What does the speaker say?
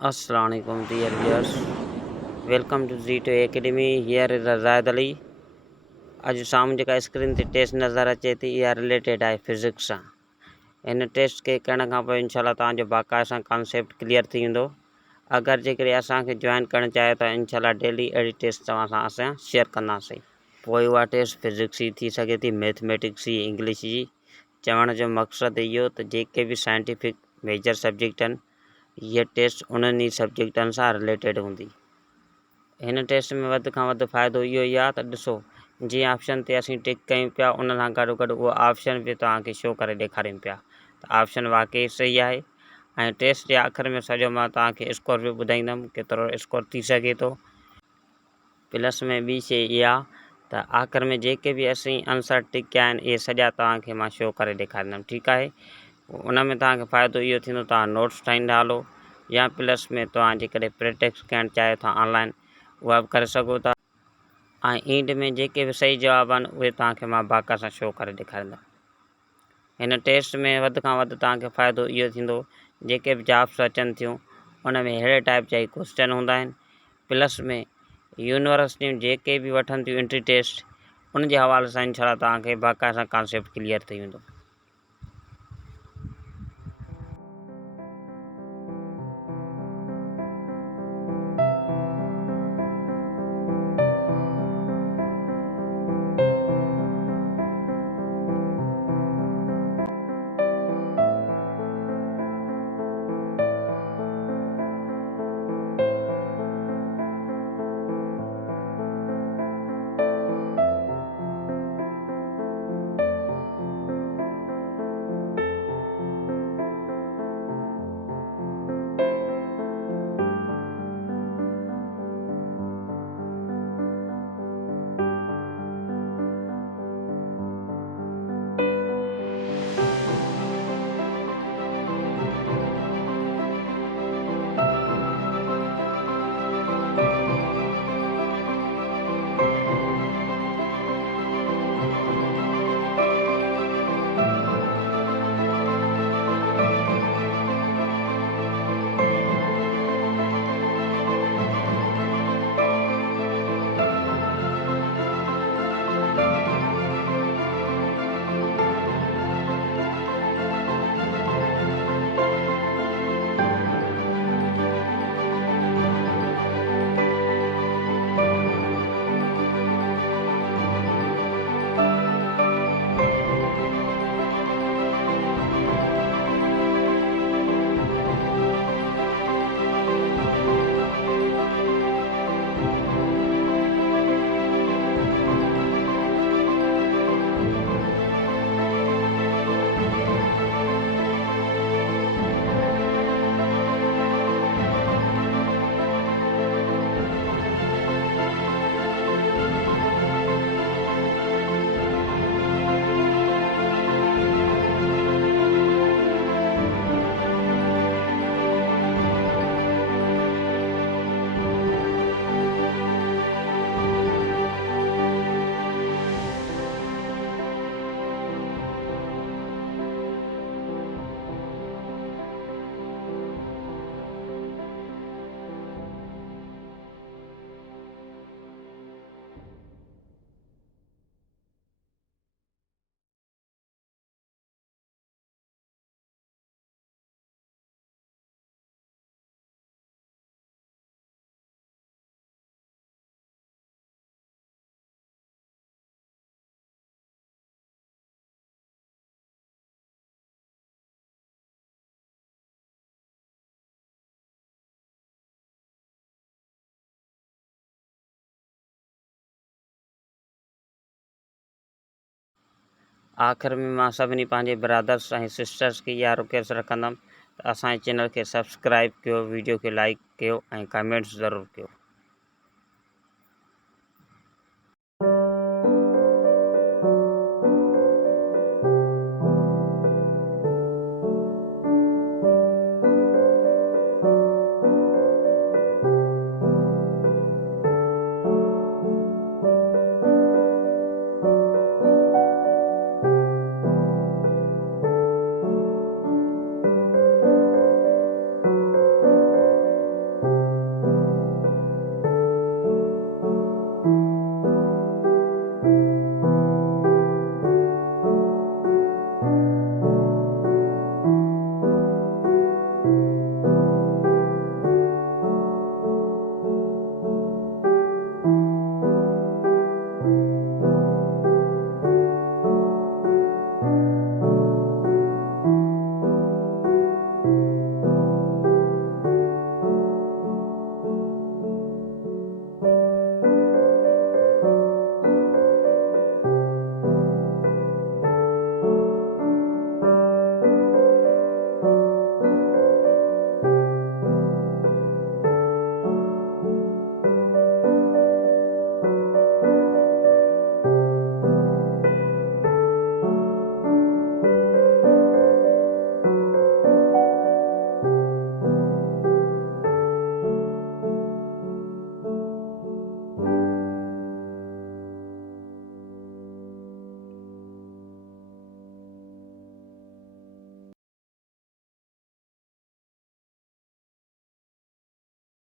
Assalamu alaikum dear viewers. Welcome to Z2 Academy. Here is Razad Ali. अॼु साम्हूं जेका स्क्रीन ते टेस्ट नज़र अचे थी इहा रिलेटेड आहे फिज़िक्स सां। हिन टेस्ट खे करण खां पोइ इंशाल्लाह तव्हांजो बाक़ाइदा सां कॉन्सेप्ट क्लियर थी वेंदो। अगरि जेकॾहिं असांखे जॉइन करणु चाहे त इंशाल्लाह डेली अहिड़ी टेस्ट तव्हां सां असां शेयर कंदासीं। पोइ उहा टेस्ट फिज़िक्स जी थी सघे थी, मैथमेटिक्स जी, इंग्लिश जी। चवण जो मक़सदु इहो त जेके बि साइंटिफिक मेजर सब्जेक्ट आहिनि हीअ टेस्ट उन्हनि सब्जेक्टनि सां रिलेटेड हूंदी। हिन टेस्ट में वधि खां वधि फ़ाइदो इहो ई आहे त ॾिसो जीअं ऑप्शन ते असीं टिक कयूं पिया उन सां गॾोगॾु उहो ऑप्शन बि तव्हांखे शो करे ॾेखारियूं पिया त ऑप्शन वाकई सही आहे। ऐं टेस्ट जे आख़िर में सॼो मां तव्हांखे स्कोर बि ॿुधाईंदुमि केतिरो स्कोर थी सघे थो। प्लस में ॿी शइ इहा त आख़िर में जेके बि असीं आंसर टिक कया आहिनि इहे सॼा तव्हांखे मां शो करे ॾेखारींदुमि। ठीकु आहे, उन में तव्हांखे फ़ाइदो इहो थींदो तव्हां नोट्स ठाहींदा हलो या प्लस में तव्हां जेकॾहिं प्रैक्टिस करणु चाहियो था ऑनलाइन उहा बि करे सघो था। ऐं एंड में जेके बि सही जवाब आहिनि उहे तव्हांखे मां बाक़ाइदा सां शो करे ॾेखारींदुमि। हिन टेस्ट में वधि खां वधि तव्हांखे फ़ाइदो इहो थींदो जेके बि जॉब्स अचनि थियूं उन में अहिड़े टाइप जा ई क्वेश्चन हूंदा आहिनि। प्लस में यूनिवर्सिटियूं जेके बि वठनि थियूं एंट्री टेस्ट उन जे हवाले सां इंशाल्लाह तव्हांखे बाक़ाइदा सां कॉन्सेप्ट क्लियर थी वेंदो। आख़िर में मां सभिनी पंहिंजे ब्रदर्स ऐं सिस्टर्स खे इहा रिक्वेस्ट रखंदुमि त असांजे चैनल खे सब्सक्राइब कयो, वीडियो खे लाइक कयो ऐं कमेंट्स ज़रूरु कयो।